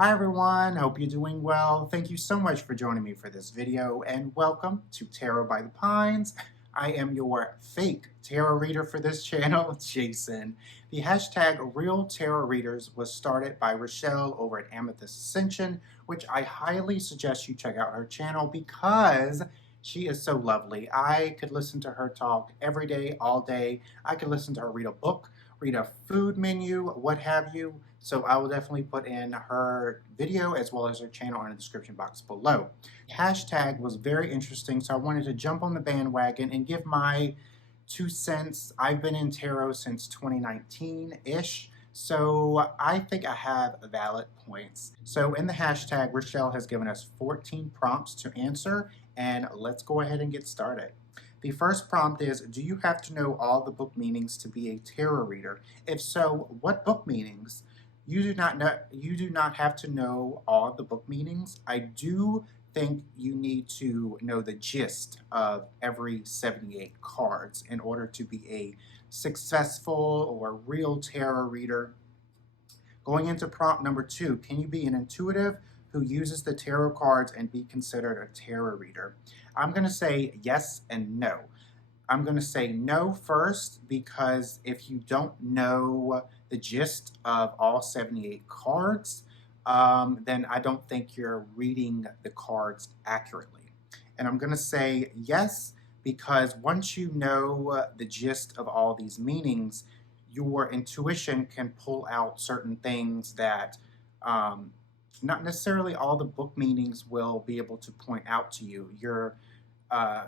Hi everyone, hope you're doing well. Thank you so much for joining me for this video and welcome to Tarot by the Pines. I am your fake tarot reader for this channel, Jason. The hashtag Real Tarot Readers was started by Rochelle over at Amethyst Ascension, which I highly suggest you check out her channel because she is so lovely. I could listen to her talk every day, all day. I could listen to her read a book, read a food menu, what have you. So I will definitely put in her video as well as her channel in the description box below. Hashtag was very interesting, so I wanted to jump on the bandwagon and give my 2 cents. I've been in tarot since 2019-ish, so I think I have valid points. So in the hashtag, Rochelle has given us 14 prompts to answer, and let's go ahead and get started. The first prompt is, do you have to know all the book meanings to be a tarot reader? If so, what book meanings? You do not have to know all the book meanings. I do think you need to know the gist of every 78 cards in order to be a successful or real tarot reader. Going into prompt number 2, can you be an intuitive who uses the tarot cards and be considered a tarot reader? I'm going to say yes and no. I'm going to say no first because if you don't know the gist of all 78 cards, then I don't think you're reading the cards accurately. And I'm going to say yes because once you know the gist of all these meanings, your intuition can pull out certain things that not necessarily all the book meanings will be able to point out to you.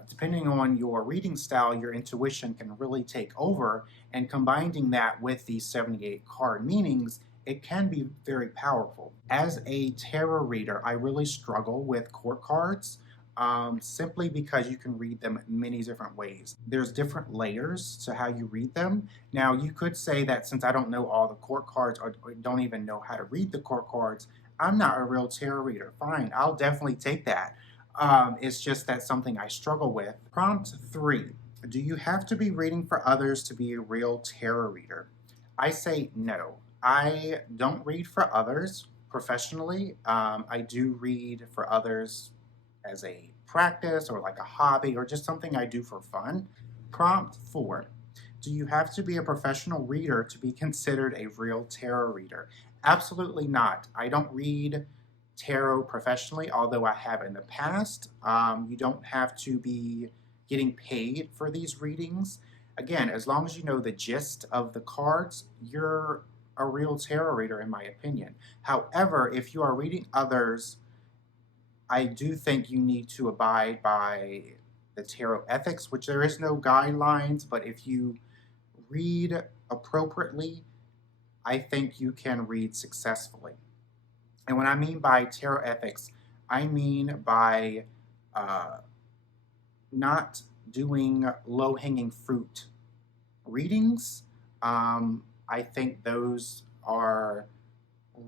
Depending on your reading style, your intuition can really take over, and combining that with these 78 card meanings, it can be very powerful. As a tarot reader, I really struggle with court cards simply because you can read them many different ways. There's different layers to how you read them. Now, you could say that since I don't know all the court cards or don't even know how to read the court cards, I'm not a real tarot reader. Fine, I'll definitely take that. It's just that something I struggle with. Prompt 3, do you have to be reading for others to be a real tarot reader? I say no. I don't read for others professionally. I do read for others as a practice or like a hobby or just something I do for fun. Prompt 4, do you have to be a professional reader to be considered a real tarot reader? Absolutely not. I don't read tarot professionally, although I have in the past. You don't have to be getting paid for these readings. Again, as long as you know the gist of the cards, you're a real tarot reader, in my opinion. However, if you are reading others, I do think you need to abide by the tarot ethics, which there is no guidelines, but if you read appropriately, I think you can read successfully. And what I mean by tarot ethics, I mean by not doing low-hanging fruit readings. I think those are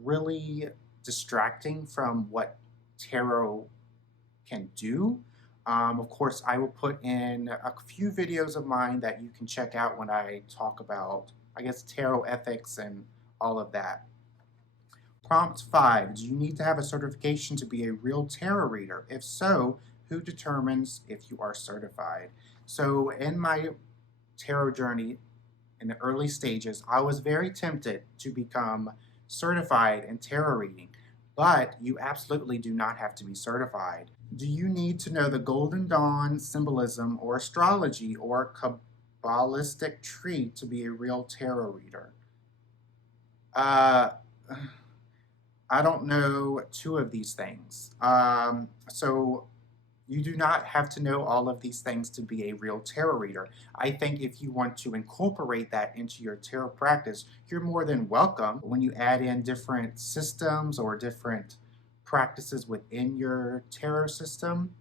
really distracting from what tarot can do. Of course, I will put in a few videos of mine that you can check out when I talk about, I guess, tarot ethics and all of that. Prompt 5, do you need to have a certification to be a real tarot reader? If so, who determines if you are certified? So in my tarot journey, in the early stages, I was very tempted to become certified in tarot reading, but you absolutely do not have to be certified. Do you need to know the Golden Dawn, symbolism, or astrology, or Kabalistic Tree to be a real tarot reader? I don't know 2 of these things. So you do not have to know all of these things to be a real tarot reader. I think if you want to incorporate that into your tarot practice, you're more than welcome. When you add in different systems or different practices within your tarot system,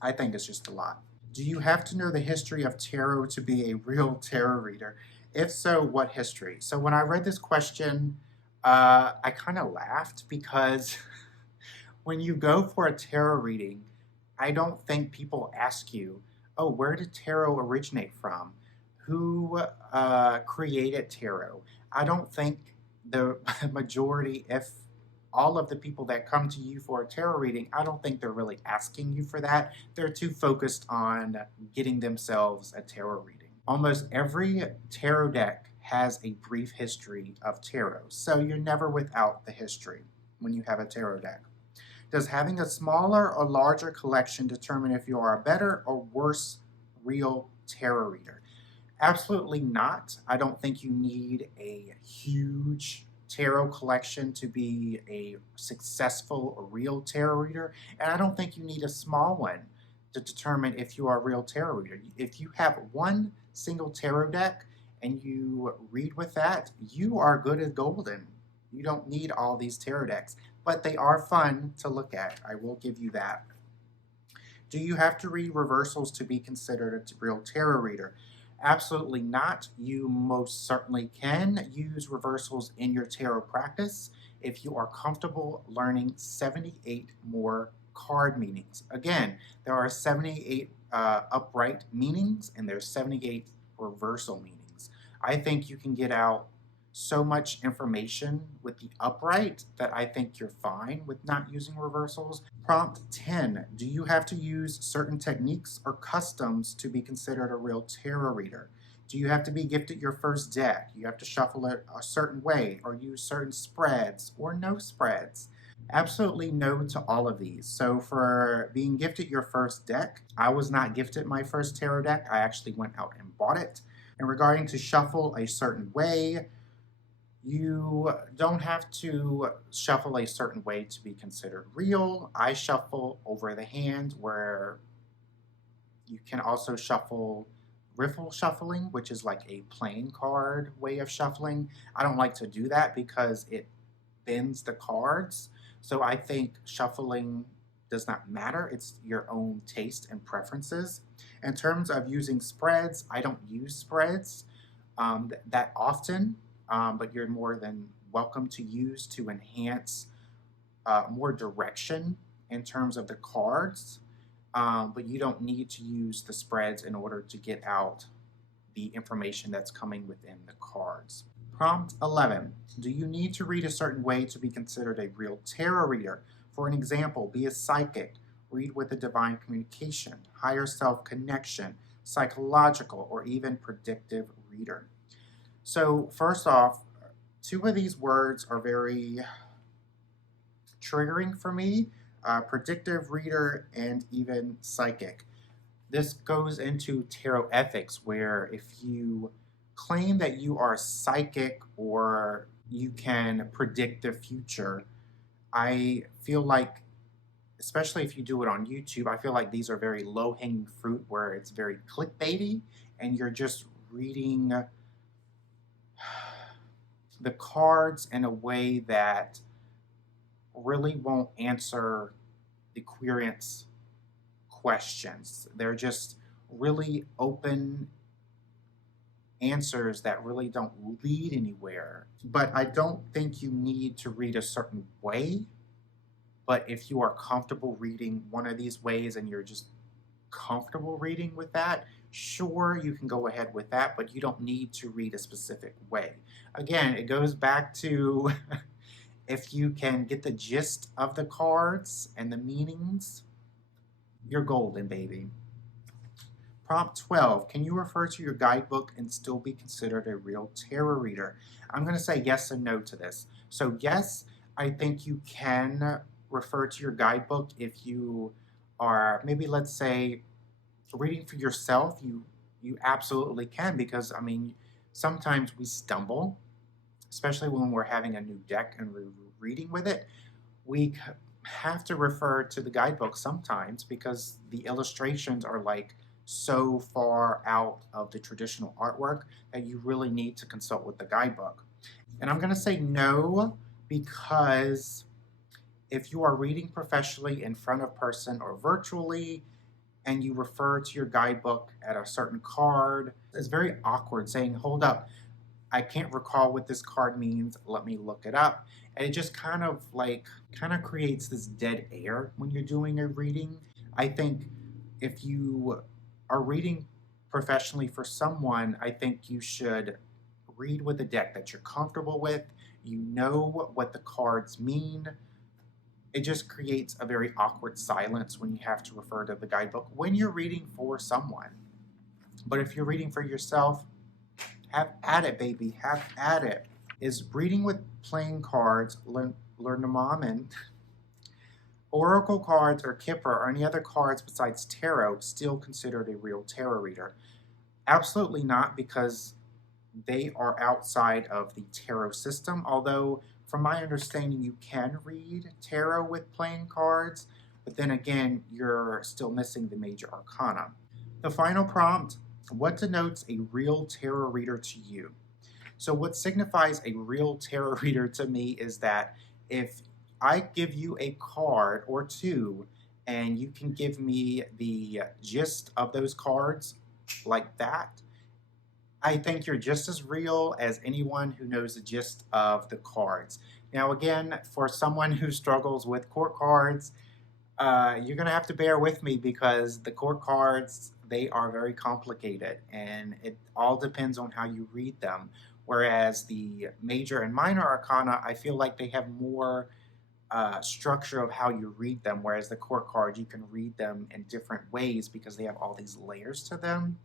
I think it's just a lot. Do you have to know the history of tarot to be a real tarot reader? If so, what history? So when I read this question, I kind of laughed because when you go for a tarot reading, I don't think people ask you, oh, where did tarot originate from? Who created tarot? I don't think the majority, if all of the people that come to you for a tarot reading, I don't think they're really asking you for that. They're too focused on getting themselves a tarot reading. Almost every tarot deck has a brief history of tarot, so you're never without the history when you have a tarot deck. Does having a smaller or larger collection determine if you are a better or worse real tarot reader? Absolutely not. I don't think you need a huge tarot collection to be a successful real tarot reader, and I don't think you need a small one to determine if you are a real tarot reader. If you have one single tarot deck and you read with that, you are good as golden. You don't need all these tarot decks, but they are fun to look at. I will give you that. Do you have to read reversals to be considered a real tarot reader? Absolutely not. You most certainly can use reversals in your tarot practice if you are comfortable learning 78 more card meanings. Again, there are 78 upright meanings and there's 78 reversal meanings. I think you can get out so much information with the upright that I think you're fine with not using reversals. Prompt 10, do you have to use certain techniques or customs to be considered a real tarot reader? Do you have to be gifted your first deck? You have to shuffle it a certain way or use certain spreads or no spreads? Absolutely no to all of these. So for being gifted your first deck, I was not gifted my first tarot deck. I actually went out and bought it. And regarding to shuffle a certain way, you don't have to shuffle a certain way to be considered real. I shuffle over the hand, where you can also shuffle riffle shuffling, which is like a playing card way of shuffling. I don't like to do that because it bends the cards. So I think shuffling does not matter. It's your own taste and preferences. In terms of using spreads, I don't use spreads that often. But you're more than welcome to use to enhance more direction in terms of the cards, but you don't need to use the spreads in order to get out the information that's coming within the cards. Prompt 11, do you need to read a certain way to be considered a real tarot reader? For an example, be a psychic, read with a divine communication, higher self connection, psychological, or even predictive reader. So first off, two of these words are very triggering for me, predictive reader and even psychic. This goes into tarot ethics, where if you claim that you are psychic or you can predict the future, I feel like, especially if you do it on YouTube, I feel like these are very low-hanging fruit where it's very clickbaity and you're just reading the cards in a way that really won't answer the querent's questions. They're just really open answers that really don't lead anywhere. But I don't think you need to read a certain way. But if you are comfortable reading one of these ways and you're just comfortable reading with that, sure, you can go ahead with that, but you don't need to read a specific way. Again, it goes back to if you can get the gist of the cards and the meanings, you're golden, baby. Prompt 12, can you refer to your guidebook and still be considered a real tarot reader? I'm going to say yes and no to this. So yes, I think you can refer to your guidebook if you are, maybe let's say, reading for yourself. You absolutely can, because I mean, sometimes we stumble, especially when we're having a new deck and we're reading with it. We have to refer to the guidebook sometimes because the illustrations are like so far out of the traditional artwork that you really need to consult with the guidebook. And I'm going to say no, because if you are reading professionally in front of person or virtually, and you refer to your guidebook at a certain card, it's very awkward saying, hold up, I can't recall what this card means, let me look it up. And it just kind of creates this dead air when you're doing a reading. I think if you are reading professionally for someone, I think you should read with a deck that you're comfortable with. you know what the cards mean. It just creates a very awkward silence when you have to refer to the guidebook when you're reading for someone. But if you're reading for yourself, have at it, baby. Have at it. Is reading with playing cards, Lenormand, oracle cards, or Kipper, or any other cards besides tarot still considered a real tarot reader? Absolutely not, because they are outside of the tarot system, although from my understanding you can read tarot with playing cards, but then again you're still missing the major arcana. The final prompt: what denotes a real tarot reader to you? So what signifies a real tarot reader to me is that if I give you a card or two and you can give me the gist of those cards like that, I think you're just as real as anyone who knows the gist of the cards. Now, again, for someone who struggles with court cards, you're going to have to bear with me, because the court cards, they are very complicated, and it all depends on how you read them. Whereas the major and minor arcana, I feel like they have more structure of how you read them, whereas the court cards, you can read them in different ways because they have all these layers to them.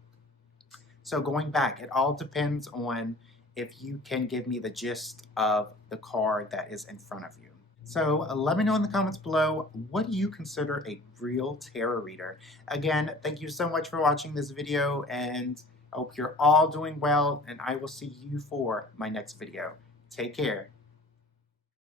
So going back, it all depends on if you can give me the gist of the card that is in front of you. So let me know in the comments below, what do you consider a real tarot reader? Again, thank you so much for watching this video, and I hope you're all doing well, and I will see you for my next video. Take care.